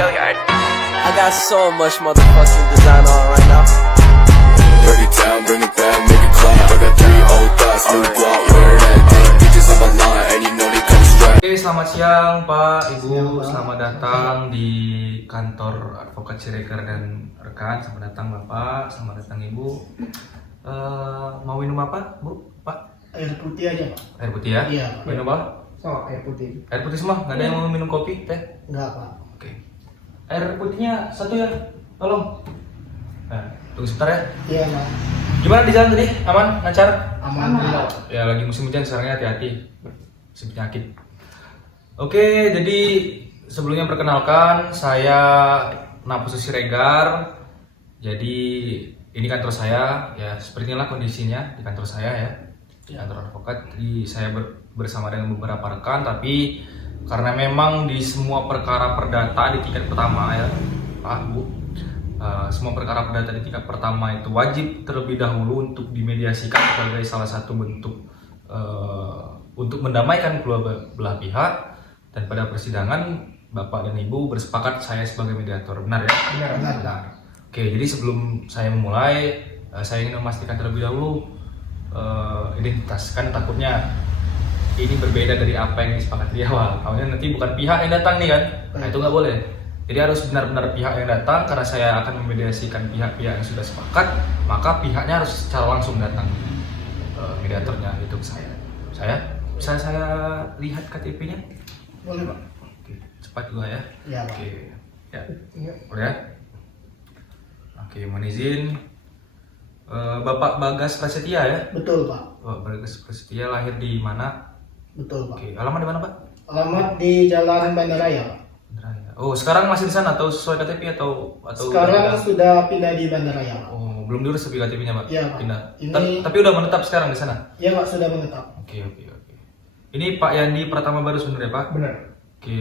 I got so much motherfucking design on right now. Break it down, bring it back, make it clap. I got 3 old thoughts, new guap, wear that thing. Bitches on my line, and you know they come straight. Oke, selamat siang Pak, Ibu. Selamat datang di kantor Advokat Siregar dan rekan. Selamat datang Bapak, selamat datang Ibu. Mau minum apa, Bu? Pak? Air putih aja, Pak. Air putih ya? Iya. Minum apa? So, air putih. Air putih semua? Nggak ada yang mau minum kopi, teh? Enggak, Pak. Oke. Air putihnya satu ya, tolong. Nah, tunggu sebentar ya. Iya, Pak. Gimana di jalan tadi? Aman? Lancar? Aman. Ya lagi musim hujan sekarang, hati-hati. Musim penyakit. Oke, jadi sebelumnya perkenalkan, saya Naposisi Siregar. Jadi ini kantor saya, ya seperti inilah kondisinya di kantor saya ya. Di kantor advokat. Jadi saya bersama dengan beberapa rekan, tapi karena memang di semua perkara perdata di tingkat pertama ya, Pak, Bu, semua perkara perdata di tingkat pertama itu wajib terlebih dahulu untuk dimediasikan sebagai salah satu bentuk untuk mendamaikan kedua belah pihak. Dan pada persidangan Bapak dan Ibu bersepakat saya sebagai mediator, benar ya? Benar. Oke, jadi sebelum saya memulai, saya ingin memastikan terlebih dahulu identitas, kan takutnya ini berbeda dari apa yang disepakati di awal. Awalnya nanti bukan pihak yang datang nih kan, nah itu nggak boleh. Jadi harus benar-benar pihak yang datang, karena saya akan memediasikan pihak-pihak yang sudah sepakat, maka pihaknya harus secara langsung datang. Mediatornya itu bisa saya lihat KTP-nya? Boleh, Pak. Oke, cepat juga ya. Iya, Pak. Oke, ya, Iya. boleh ya. Oke, mohon izin. Bapak Bagas Prasetya ya? Betul, Pak. Bapak Bagas Prasetya lahir di mana? Betul, Pak. Oke, alamat di mana Pak? Alamat di Jalan Bandaraya, Pak. Bandaraya. Oh, sekarang masih di sana atau sesuai KTP atau Sekarang sudah pindah di Bandaraya, Pak. Oh, belum diurus tapi KTP-nya Pak? Iya, Pak. Pindah. Ini- Tapi udah menetap sekarang di sana? Iya, Pak, sudah menetap. Oke. Ini Pak Yandi Pratama Baru sebenarnya Pak? Benar. Oke,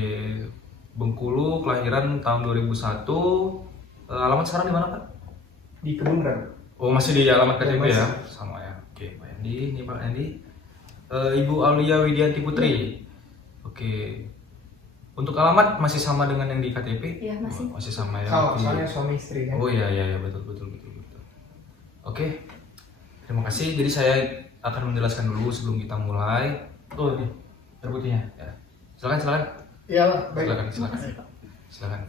Bengkulu, kelahiran tahun 2001. Alamat sekarang di mana Pak? Di Kebunran. Oh, masih di alamat KTP Masih. ya? Sama ya. Oke, Pak Yandi, ini Pak Yandi. Ibu Aulia Widianti Putri. Oke. Untuk alamat masih sama dengan yang di KTP? Iya, masih. Oh, masih sama ya. Kalau Oke. soalnya suami istri kan. Oh iya betul. Oke. Terima kasih. Jadi saya akan menjelaskan dulu sebelum kita mulai. Oh, ini air putihnya. Ya. Silakan. Iya, Pak. Baik. Silakan.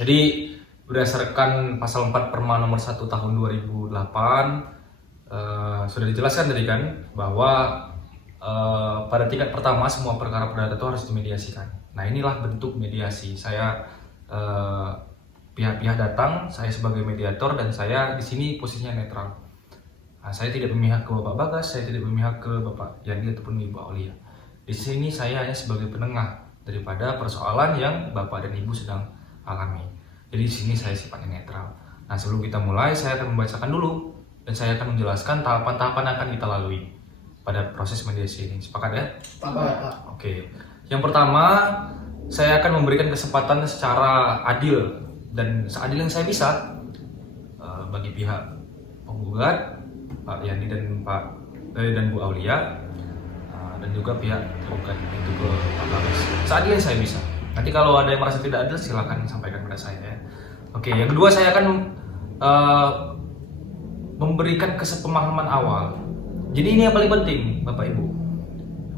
Jadi berdasarkan pasal 4 Perma nomor 1 tahun 2008 sudah dijelaskan tadi kan bahwa pada tingkat pertama semua perkara perdata itu harus dimediasikan. Nah, inilah bentuk mediasi. Saya pihak-pihak datang, saya sebagai mediator dan saya di sini posisinya netral. Nah, saya tidak memihak ke Bapak Bagas, saya tidak memihak ke Bapak Yandi ataupun Ibu Aulia. Di sini saya hanya sebagai penengah daripada persoalan yang Bapak dan Ibu sedang alami. Jadi di sini saya sifatnya netral. Nah, sebelum kita mulai, saya akan membacakan dulu dan saya akan menjelaskan tahapan-tahapan yang akan kita lalui pada proses mediasi ini. Sepakat ya? Pak. Oke. Yang pertama, saya akan memberikan kesempatan secara adil dan seadil yang saya bisa bagi pihak penggugat, Pak Yandi dan Bu Aulia, dan juga pihak tergugat itu ke Pak Bagas. Seadil yang saya bisa. Nanti kalau ada yang merasa tidak adil, silakan sampaikan pada saya ya. Oke, yang kedua saya akan memberikan kesepemahaman awal. Jadi ini yang paling penting, Bapak Ibu.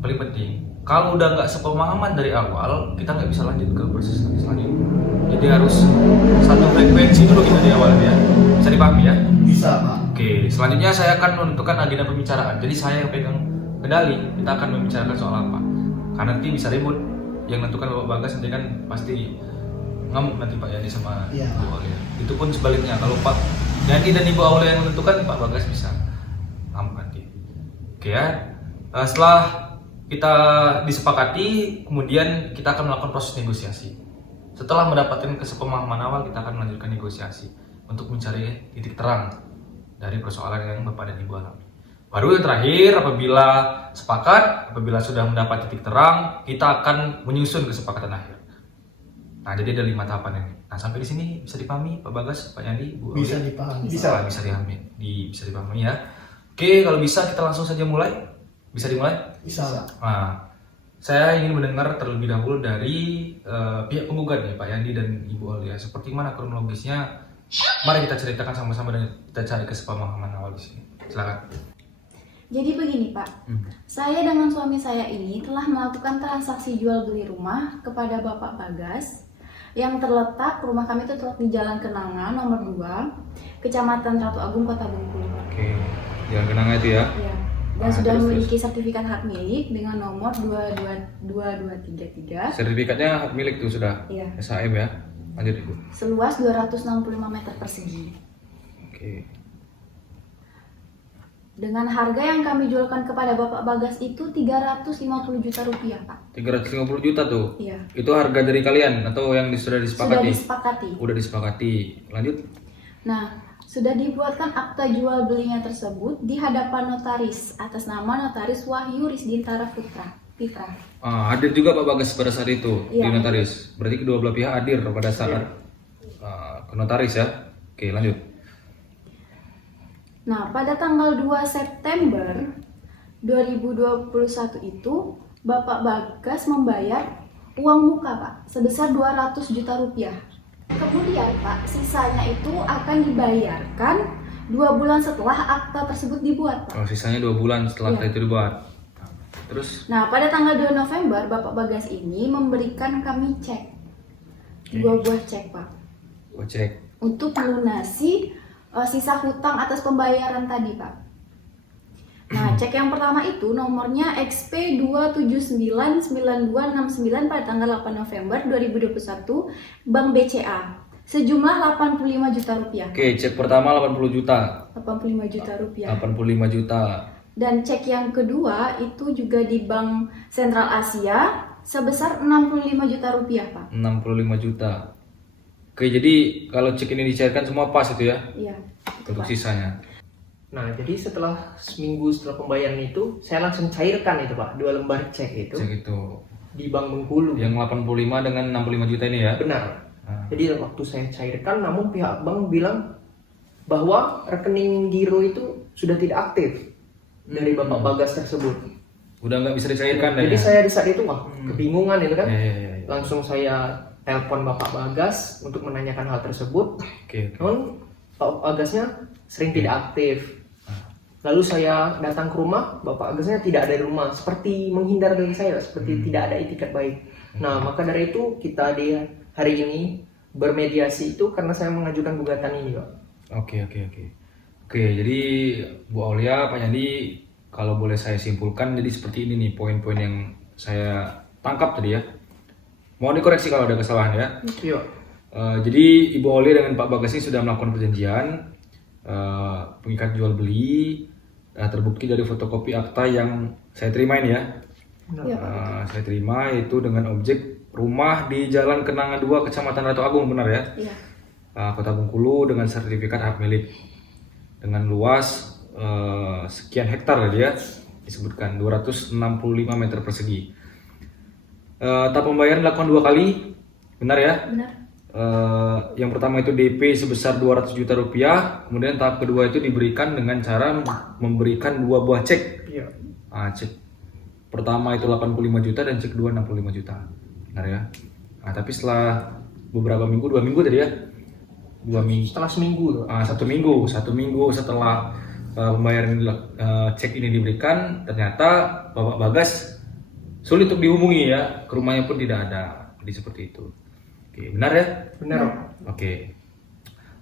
Paling penting. Kalau udah nggak sepemahaman dari awal, kita nggak bisa lanjut ke proses selanjutnya. Jadi harus satu frekuensi dulu kita di awal ya. Bisa dipahami ya? Bisa, Pak. Oke, selanjutnya saya akan menentukan agenda pembicaraan. Jadi saya yang pegang kendali, kita akan membicarakan soal apa. Karena nanti bisa ribut. Yang menentukan Bapak Bagas nanti kan pasti ngamuk nanti Pak Yandi sama Iya. Ibu Aulia. Itu pun sebaliknya, kalau Pak Yandi dan Ibu Aulia yang menentukan, Pak Bagas bisa ngamuk nanti. Oke ya. Setelah kita disepakati, kemudian kita akan melakukan proses negosiasi. Setelah mendapatkan kesepemahaman awal, kita akan melanjutkan negosiasi untuk mencari titik terang dari persoalan yang Bapak dan Ibu alami. Baru yang terakhir, apabila sepakat, apabila sudah mendapat titik terang, kita akan menyusun kesepakatan akhir. Nah, jadi ada 5 tahapan ini. Nah, sampai di sini bisa dipahami Pak Bagas, Pak Yandi, Bu Bisa Aulia? dipahami. Bisa dipahami ya. Oke, kalau bisa kita langsung saja mulai. Bisa dimulai? Bisa, Pak. Nah, saya ingin mendengar terlebih dahulu dari pihak penggugat nih Pak Yandi dan Ibu Aulia. Seperti mana kronologisnya? Mari kita ceritakan sama-sama dan kita cari kesepahaman awal di sini. Silakan. Jadi begini Pak, saya dengan suami saya ini telah melakukan transaksi jual beli rumah kepada Bapak Bagas yang terletak, rumah kami itu terletak di Jalan Kenanga nomor 2, Kecamatan Ratu Agung, Kota Bengkulu. Oke, Jalan Kenanga itu ya? Iya. Dan sudah memiliki sertifikat hak milik dengan nomor 2233. Sertifikatnya hak milik tuh sudah? Iya. SHM ya? Lanjut Ibu. Seluas 265 meter persegi. Oke. Dengan harga yang kami jualkan kepada Bapak Bagas itu 350 juta rupiah Pak. 350 juta tuh? Iya. Itu harga dari kalian atau yang sudah disepakati? Sudah disepakati. Udah disepakati. Lanjut. Nah, sudah dibuatkan akta jual belinya tersebut di hadapan notaris atas nama Notaris Wahyu Risdintara Fitra. Hadir juga Pak Bagas pada saat itu di Iya. notaris. Berarti kedua belah pihak hadir pada saat ke notaris ya. Oke, lanjut. Nah, pada tanggal 2 September 2021 itu Bapak Bagas membayar uang muka Pak sebesar 200 juta rupiah. Kemudian Pak, sisanya itu akan dibayarkan 2 bulan setelah akta tersebut dibuat Pak. Oh, sisanya 2 bulan setelah Iya. itu dibuat. Terus? Nah, pada tanggal 2 November Bapak Bagas ini memberikan kami cek. 2 buah cek Pak. Gua cek. Untuk melunasi sisa hutang atas pembayaran tadi Pak. Nah, cek yang pertama itu nomornya XP 2799269 pada tanggal 8 November 2021 Bank BCA sejumlah 85 juta rupiah. Oke, cek pertama 80 juta. 85 juta rupiah. 85 juta. Dan cek yang kedua itu juga di Bank Sentral Asia sebesar 65 juta rupiah Pak. 65 juta. Oke, jadi kalau cek ini dicairkan semua pas itu ya? Iya. Untuk sisanya. Nah, jadi setelah seminggu setelah pembayaran itu, saya langsung cairkan itu Pak, 2 lembar cek itu Cek itu. di Bank Bengkulu. Yang 85 dengan 65 juta ini ya? Benar. Jadi waktu saya cairkan, namun pihak bank bilang bahwa rekening giro itu sudah tidak aktif dari Bapak Bagas tersebut. Udah nggak bisa dicairkan Jadi ya? saya di saat itu kebingungan itu kan. Ya. Langsung saya telepon Bapak Bagas untuk menanyakan hal tersebut. Oke. Namun Bapak Bagasnya sering tidak aktif. Lalu saya datang ke rumah, Bapak Bagasnya tidak ada di rumah, seperti menghindar dari saya, seperti tidak ada itikat baik. Nah, maka dari itu kita di hari ini bermediasi itu karena saya mengajukan gugatan ini, Pak. Oke, jadi Bu Aulia, Pak Yandi, kalau boleh saya simpulkan, jadi seperti ini nih poin-poin yang saya tangkap tadi ya. Mohon dikoreksi kalau ada kesalahan ya. Iya. Jadi Ibu Aulia dengan Pak Bagas ini sudah melakukan perjanjian pengikat jual beli, terbukti dari fotokopi akta yang saya terima ini ya. Iya, Pak. Saya terima itu dengan objek rumah di Jalan Kenanga 2, Kecamatan Ratu Agung, benar ya? Iya. Kota Bengkulu dengan sertifikat hak milik dengan luas sekian hektar tadi ya, disebutkan 265 meter persegi. Tahap pembayaran dilakukan 2 kali, benar ya? Benar. Yang pertama itu DP sebesar 200 juta rupiah, kemudian tahap kedua itu diberikan dengan cara memberikan 2 buah cek. Iya. Cek pertama itu 85 juta dan cek kedua 65 juta, benar ya? Tapi setelah beberapa minggu, 2 minggu tadi ya? 2 minggu. Setelah seminggu tuh. 1 minggu setelah pembayaran cek ini diberikan, ternyata Bapak Bagas sulit untuk dihubungi ya, ke rumahnya pun tidak ada, jadi seperti itu. Oke, benar ya? Benar. Oke.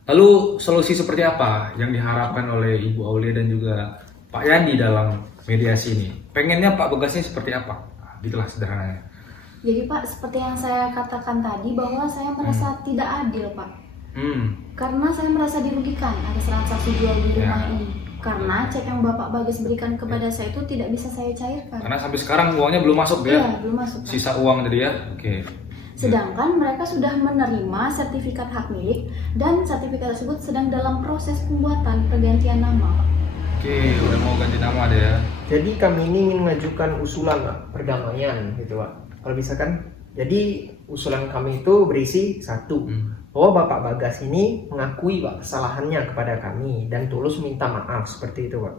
Lalu solusi seperti apa yang diharapkan oleh Ibu Aulia dan juga Pak Yandi dalam mediasi ini? Pengennya Pak Bagas ini seperti apa? Gitulah sederhananya. Jadi Pak, seperti yang saya katakan tadi bahwa saya merasa tidak adil Pak. Karena saya merasa dirugikan atas transaksi jual beli rumah ini. Karena cek yang Bapak Bagas berikan kepada saya itu tidak bisa saya cairkan. Karena sampai sekarang uangnya belum masuk ya? Iya, belum masuk Pak. Sisa uang tadi ya? Oke. Sedangkan mereka sudah menerima sertifikat hak milik dan sertifikat tersebut sedang dalam proses pembuatan pergantian nama Pak. Oke, udah mau ganti nama deh ya. Jadi kami ini ingin mengajukan usulan Pak, perdamaian gitu Pak. Kalau bisa kan. Jadi usulan kami itu berisi 1. Bahwa Bapak Bagas ini mengakui Pak kesalahannya kepada kami dan tulus minta maaf seperti itu Pak.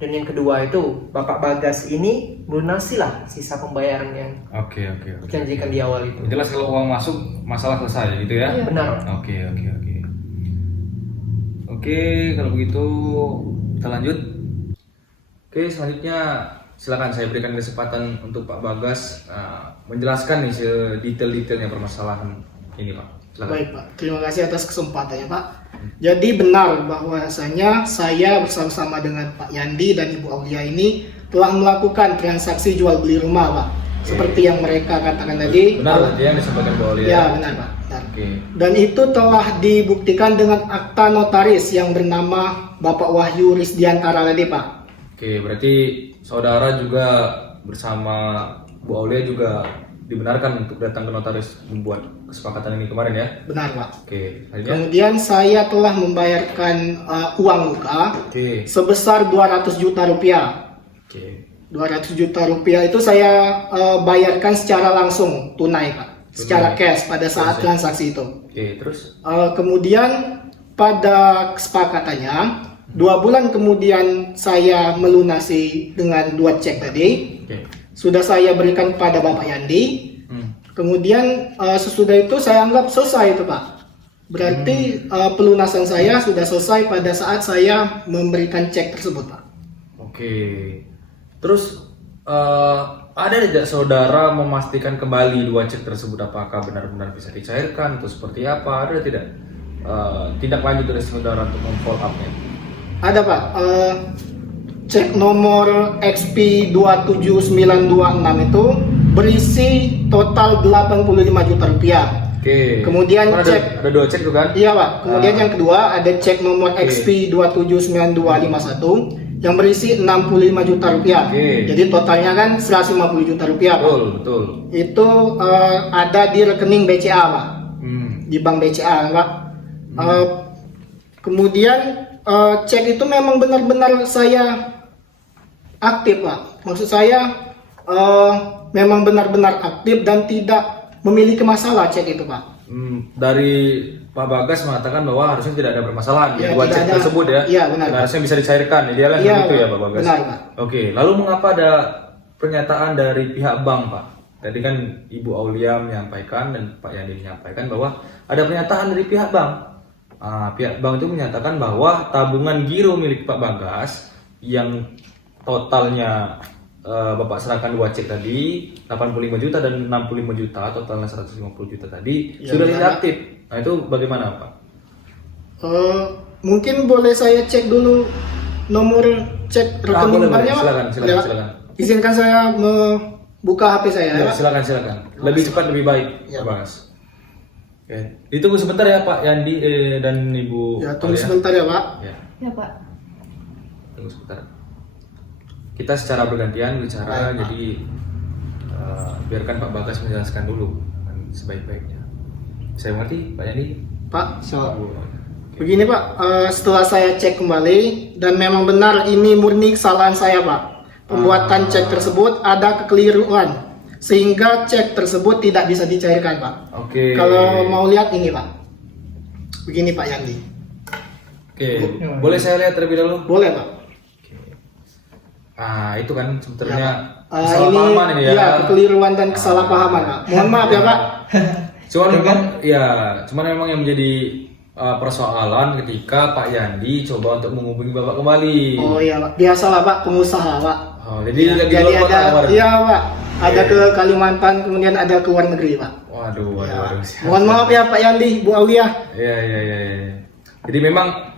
Dan yang kedua itu Bapak Bagas ini melunasilah sisa pembayaran yang Oke. dijanjikan di awal itu. Jelas kalau uang masuk masalah selesai gitu ya. Iya. Benar. Oke. Oke, kalau begitu kita lanjut. Oke, selanjutnya silakan saya berikan kesempatan untuk Pak Bagas menjelaskan nih detail-detailnya permasalahan ini, Pak. Silakan. Baik Pak, terima kasih atas kesempatannya Pak. Jadi benar bahwasanya saya bersama-sama dengan Pak Yandi dan Ibu Aulia ini telah melakukan transaksi jual beli rumah Pak. Seperti yang mereka katakan tadi. Benar tadi yang disampaikan Bu Aulia. Ya benar Pak. Benar. Oke. Dan itu telah dibuktikan dengan akta notaris yang bernama Bapak Wahyu Risdiantara tadi Pak. Oke, berarti saudara juga bersama Bu Aulia juga dibenarkan untuk datang ke notaris membuat kesepakatan ini kemarin ya? Benar Pak. Oke, selanjutnya. Kemudian saya telah membayarkan uang muka Oke. sebesar 200 juta rupiah. Oke. 200 juta rupiah itu saya bayarkan secara langsung tunai Pak, secara cash pada saat transaksi itu. Oke, terus? Kemudian pada kesepakatannya 2 bulan kemudian saya melunasi dengan 2 cek tadi. Oke. Sudah saya berikan kepada Bapak Yandi. Kemudian sesudah itu saya anggap selesai itu Pak. Berarti pelunasan saya sudah selesai pada saat saya memberikan cek tersebut Pak. Oke. Terus ada tidak saudara memastikan kembali 2 cek tersebut apakah benar-benar bisa dicairkan atau seperti apa? Ada tidak tindak lanjut dari saudara untuk memfollow up-nya? Ada Pak. Cek nomor XP27926 itu berisi total 85 juta rupiah. Oke. Kemudian Kan cek ada 2 cek tuh kan? Iya Pak. Kemudian yang kedua ada cek nomor XP279251 yang berisi 65 juta rupiah. Oke. Jadi totalnya kan 150 juta rupiah Pak. Betul. Itu ada di rekening BCA Pak. Di bank BCA Pak. Kemudian cek itu memang benar-benar saya aktif Pak. Maksud saya memang benar-benar aktif dan tidak memiliki masalah cek itu Pak. Dari Pak Bagas mengatakan bahwa harusnya tidak ada permasalahan Ya, di 2 tidak cek ada. tersebut ya. Iya, benar, Dan Pak. harusnya bisa dicairkan. Idealnya Iya, begitu ya Pak. Pak Bagas. Benar, Pak. Oke, lalu mengapa ada pernyataan dari pihak bank Pak? Tadi kan Ibu Aulia menyampaikan dan Pak Yandi menyampaikan bahwa ada pernyataan dari pihak bank. Pihak bank itu menyatakan bahwa tabungan giro milik Pak Bagas yang totalnya Bapak serahkan 2 cek tadi 85 juta dan 65 juta, totalnya 150 juta tadi Ya, sudah benar. tidak aktif. Nah itu bagaimana Pak? Mungkin boleh saya cek dulu nomor cek rekening boleh. banknya Pak? Silakan. Izinkan saya membuka HP saya Ya, ya, Pak. silakan. Lebih cepat lebih baik Ya. Pak Bagas. Oke. Ditunggu sebentar ya Pak Yandi dan Ibu. Ya, tunggu Aulia. sebentar ya Pak. Ya, Ya Pak. tunggu sebentar. Kita secara bergantian bicara, Baik, Pak. jadi biarkan Pak Bagas menjelaskan dulu dengan sebaik-baiknya. Saya mengerti Pak Yandi. Pak, so, Bu. begini Pak, setelah saya cek kembali dan memang benar ini murni kesalahan saya Pak. Pembuatan cek tersebut ada kekeliruan sehingga cek tersebut tidak bisa dicairkan Pak. Oke. Kalau mau lihat ini Pak, begini Pak Yandi. Oke, boleh saya lihat terlebih dahulu? Boleh Pak. Itu kan sebetulnya ini kesalahpahaman ini ya. ya kekeliruan dan kesalahpahaman Pak. Mohon maaf ya Pak. Cuman memang yang menjadi persoalan ketika Pak Yandi coba untuk menghubungi Bapak kembali. Oh iya Pak, biasalah Pak, pengusaha Pak. Oh, jadi lagi Jadi luar kota ada, kemarin? iya Pak, ada ke Kalimantan kemudian ada ke luar negeri Pak. Waduh. Mohon maaf ya Pak Yandi, Bu Aulia. Iya. Jadi memang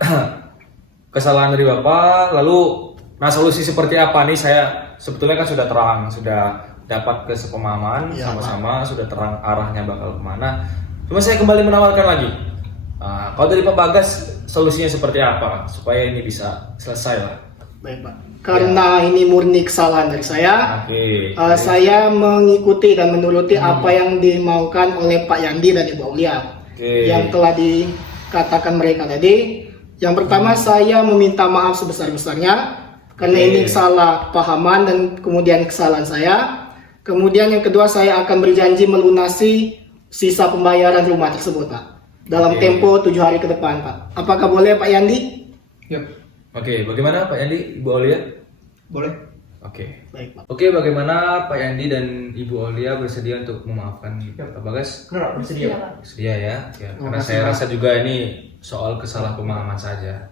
kesalahan dari Bapak, lalu solusi seperti apa nih? Saya sebetulnya kan sudah terang, sudah dapat kesepemahaman Ya, sama-sama, sudah terang arahnya bakal kemana. Cuma saya kembali menawarkan lagi. Kalau dari Pak Bagas solusinya seperti apa supaya ini bisa selesai lah? Baik Pak, karena ini murni kesalahan dari saya. Oke. Saya mengikuti dan menuruti apa yang dimaukan oleh Pak Yandi dan Ibu Aulia. Oke. Yang telah dikatakan mereka tadi. Yang pertama saya meminta maaf sebesar-besarnya karena ini kesalahpahaman dan kemudian kesalahan saya. Kemudian yang kedua saya akan berjanji melunasi sisa pembayaran rumah tersebut Pak dalam tempo 7 hari ke depan Pak. Apakah boleh Pak Yandi? Oke, bagaimana Pak Yandi, Ibu Aulia? Boleh? Oke. Baik Pak. Oke, bagaimana Pak Yandi dan Ibu Aulia bersedia untuk memaafkan Pak Bagas? Benar, bersedia. Iya, Pak. Bersedia ya? Ya, karena Makasih, saya Pak. rasa juga ini soal kesalahpahaman saja.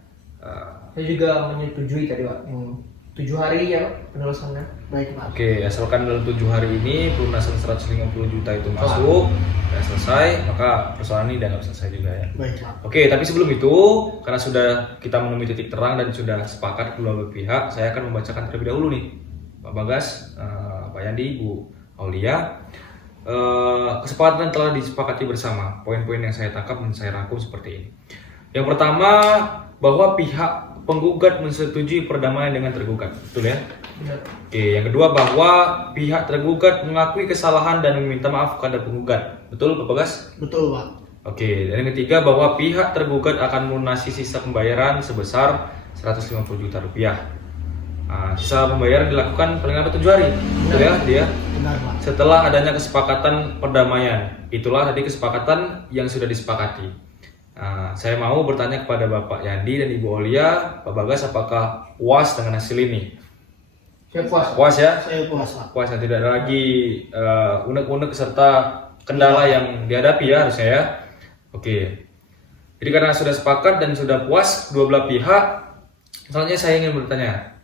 Saya juga menyetujui tadi Pak, yang 7 hari ya Pak penelusurannya. Baik Pak. Oke, asalkan dalam 7 hari ini pelunasan 150 juta itu masuk, sudah selesai, maka persoalan ini dianggap selesai juga ya. Baik Pak. Oke, tapi sebelum itu, karena sudah kita menemui titik terang dan sudah sepakat kedua belah pihak, saya akan membacakan terlebih dahulu nih, Pak Bagas, Pak Yandi, Ibu Aulia. Kesepakatan telah disepakati bersama. Poin-poin yang saya tangkap dan saya rangkum seperti ini. Yang pertama, bahwa pihak penggugat menyetujui perdamaian dengan tergugat, betul ya? Benar. Oke, yang kedua bahwa pihak tergugat mengakui kesalahan dan meminta maaf kepada penggugat, betul Pak Bagas? Betul Pak. Oke, dan yang ketiga bahwa pihak tergugat akan melunasi sisa pembayaran sebesar 150 juta rupiah. Nah, sisa pembayaran dilakukan paling lambat 7 hari, betul ya dia? Benar Pak. Setelah adanya kesepakatan perdamaian, itulah tadi kesepakatan yang sudah disepakati. Nah, saya mau bertanya kepada Bapak Yandi dan Ibu Aulia, Pak Bagas, apakah puas dengan hasil ini? Saya puas. Puas ya? Saya puas Pak. Puas ya, tidak ada lagi unek-unek serta kendala yang dihadapi ya harusnya ya. Oke. Jadi karena sudah sepakat dan sudah puas dua belah pihak, selanjutnya saya ingin bertanya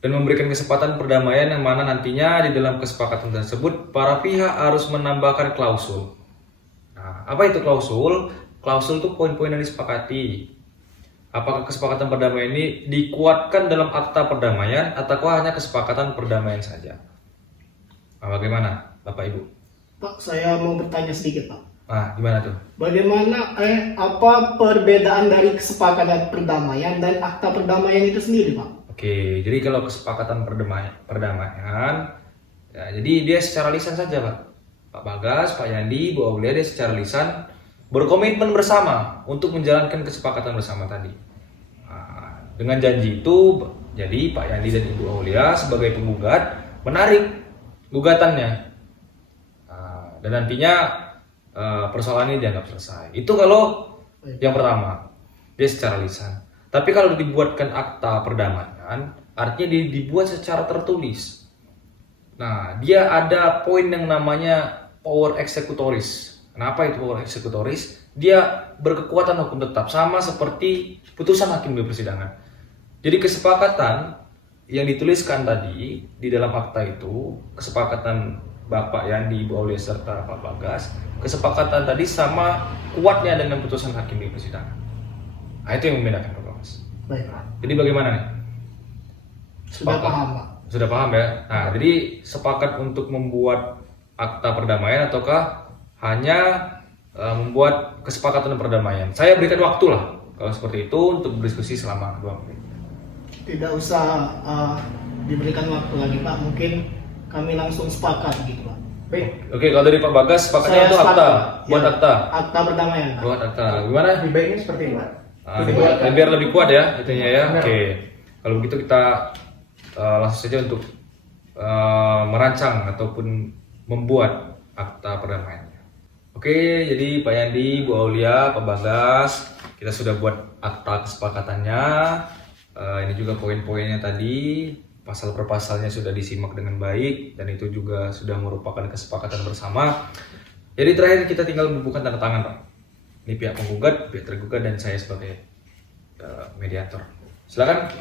dan memberikan kesempatan perdamaian yang mana nantinya di dalam kesepakatan tersebut para pihak harus menambahkan klausul. Nah, apa itu klausul? Klausul itu poin-poin yang disepakati. Apakah kesepakatan perdamaian ini dikuatkan dalam akta perdamaian ataukah hanya kesepakatan perdamaian saja? Nah, bagaimana, Bapak Ibu? Pak, saya mau bertanya sedikit Pak. Nah, gimana tuh? Bagaimana apa perbedaan dari kesepakatan perdamaian dan akta perdamaian itu sendiri Pak? Oke, jadi kalau kesepakatan perdamaian, ya, jadi dia secara lisan saja, Pak. Pak Bagas, Pak Yandi, Bu Aulia, dia secara lisan berkomitmen bersama untuk menjalankan kesepakatan bersama tadi. Nah, dengan janji itu, jadi Pak Yandi dan Ibu Aulia sebagai penggugat menarik gugatannya. Nah, dan nantinya persoalan ini dianggap selesai. Itu kalau yang pertama, dia secara lisan. Tapi kalau dibuatkan akta perdamaian, artinya dibuat secara tertulis. Nah, dia ada poin yang namanya power executoris. Kenapa itu power executoris? Dia berkekuatan hukum tetap, sama seperti putusan hakim di persidangan. Jadi kesepakatan yang dituliskan tadi di dalam akta itu, kesepakatan Bapak Yandi, Ibu Aulia serta Pak Bagas, kesepakatan tadi sama kuatnya dengan putusan hakim di persidangan. Nah, itu yang membedakan Pak Bagas. Baik Pak. Jadi bagaimana nih? Sudah Sepakat? paham Pak. Sudah paham ya? Nah, jadi sepakat untuk membuat akta perdamaian ataukah hanya membuat kesepakatan perdamaian? Saya berikan waktu lah kalau seperti itu untuk berdiskusi selama 2 menit. Tidak usah diberikan waktu lagi Pak. Mungkin kami langsung sepakat gitu Pak. Baik. Oke, kalau dari Pak Bagas sepakatnya Saya untuk akta, sepakat. buat Ya, akta, Akta perdamaian Pak. buat akta. Gimana? Lebih baiknya seperti ini Pak. Biar lebih kuat ya, itunya ya. Benar. Oke, kalau begitu kita langsung saja untuk merancang ataupun membuat akta perdamaiannya. Oke, jadi Pak Yandi, Bu Aulia, Pak Bagas, kita sudah buat akta kesepakatannya. Ini juga poin-poinnya tadi, pasal per pasalnya sudah disimak dengan baik dan itu juga sudah merupakan kesepakatan bersama. Jadi terakhir kita tinggal membubuhkan tanda tangan, Pak. Ini pihak penggugat, pihak tergugat dan saya sebagai mediator. Silakan,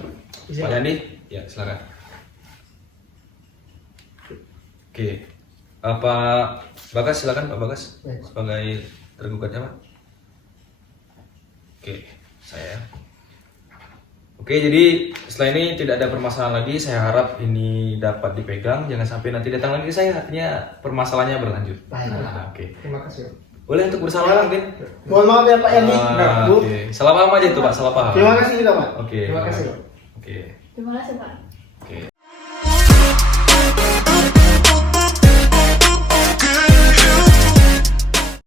Pak Yandi. Ya, silakan. Oke, Pak Bagas, silakan Pak Bagas sebagai tergugatnya, Pak. Oke, saya. Oke, jadi setelah ini tidak ada permasalahan lagi. Saya harap ini dapat dipegang. Jangan sampai nanti datang lagi ke saya, artinya permasalahannya berlanjut. Baik. Oke. Terima kasih. Boleh untuk bersalah mungkin? Mohon maaf ya Pak Yandi. Bu. Oke. Salah paham aja itu Pak, salah paham. Terima kasih juga Pak. Oke. Terima kasih. Oke. Terima kasih Pak.